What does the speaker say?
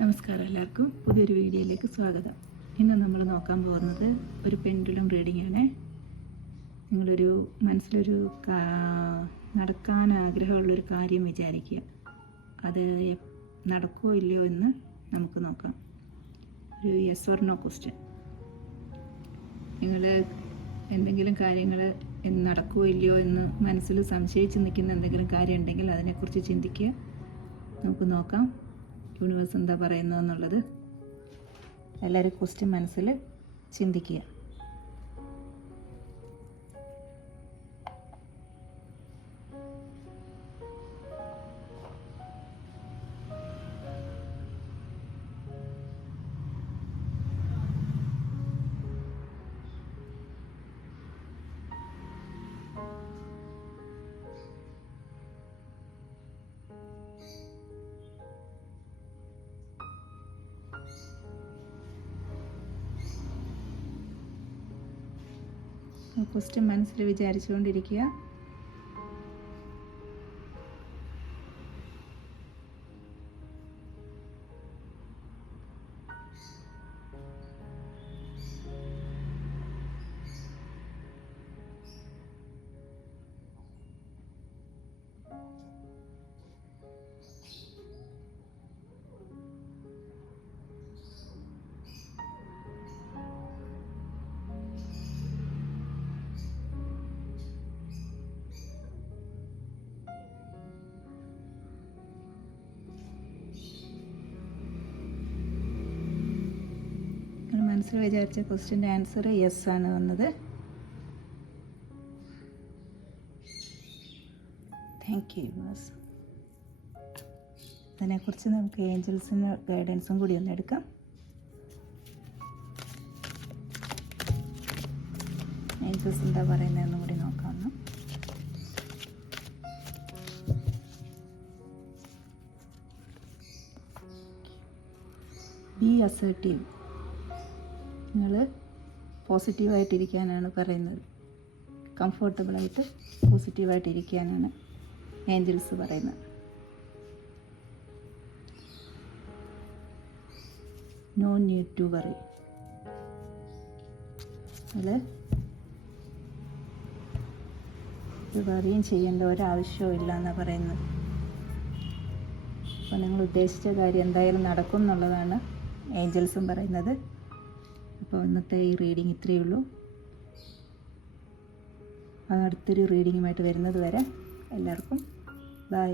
നമസ്കാരം, എല്ലാവർക്കും പുതിയൊരു വീഡിയോയിലേക്ക് സ്വാഗതം. ഇന്ന് നമ്മൾ നോക്കാൻ പോകുന്നത് ഒരു പെൻഡുലം റീഡിംഗ് ആണ്. നിങ്ങളൊരു മനസ്സിലൊരു നടക്കാൻ ആഗ്രഹമുള്ളൊരു കാര്യം വിചാരിക്കുക. അത് നടക്കുമോ ഇല്ലയോ എന്ന് നമുക്ക് നോക്കാം. ഒരു യെസ് ഓർ നോ ക്വസ്റ്റ്യൻ. നിങ്ങൾ എന്തെങ്കിലും കാര്യങ്ങൾ നടക്കുമോ ഇല്ലയോ എന്ന് മനസ്സിൽ സംശയിച്ച് നിൽക്കുന്ന എന്തെങ്കിലും കാര്യം ഉണ്ടെങ്കിൽ അതിനെക്കുറിച്ച് ചിന്തിക്കുക. നമുക്ക് നോക്കാം യൂണിവേഴ്സ് എന്താ പറയുന്നതെന്നുള്ളത്. എല്ലാവരും ക്വസ്റ്റ്യൻ മനസ്സിൽ ചിന്തിക്കുക. ക്വസ്റ്റ്യൻ മനസ്സിൽ വിചാരിച്ചുകൊണ്ടിരിക്കുക. മനസ്സിൽ വിചാരിച്ച ക്വസ്റ്റ്യൻ്റെ ആൻസർ യെസ് ആണ് വന്നത്. Thank you universe. അതിനെക്കുറിച്ച് നമുക്ക് ഏഞ്ചൽസിൻ്റെ ഗൈഡൻസും കൂടി ഒന്ന് എടുക്കാം. ഏഞ്ചൽസ് എന്താ പറയുന്നതെന്നും കൂടി നോക്കാം. Be assertive. നിങ്ങൾ പോസിറ്റീവായിട്ടിരിക്കാനാണ് പറയുന്നത്. കംഫർട്ടബിളായിട്ട് പോസിറ്റീവായിട്ടിരിക്കാനാണ് ഏഞ്ചൽസ് പറയുന്നത്. No need to worry. അത് വറിയും ചെയ്യേണ്ട ഒരാവശ്യവും ഇല്ല എന്നാണ് പറയുന്നത്. അപ്പോൾ നിങ്ങൾ ഉദ്ദേശിച്ച കാര്യം എന്തായാലും നടക്കും എന്നുള്ളതാണ് ഏഞ്ചൽസും പറയുന്നത്. അപ്പോൾ ഇന്നത്തെ ഈ റീഡിങ് ഇത്രയേ ഉള്ളൂ. അടുത്തൊരു റീഡിങ്ങുമായിട്ട് വരുന്നത് വരെ എല്ലാവർക്കും ബൈ.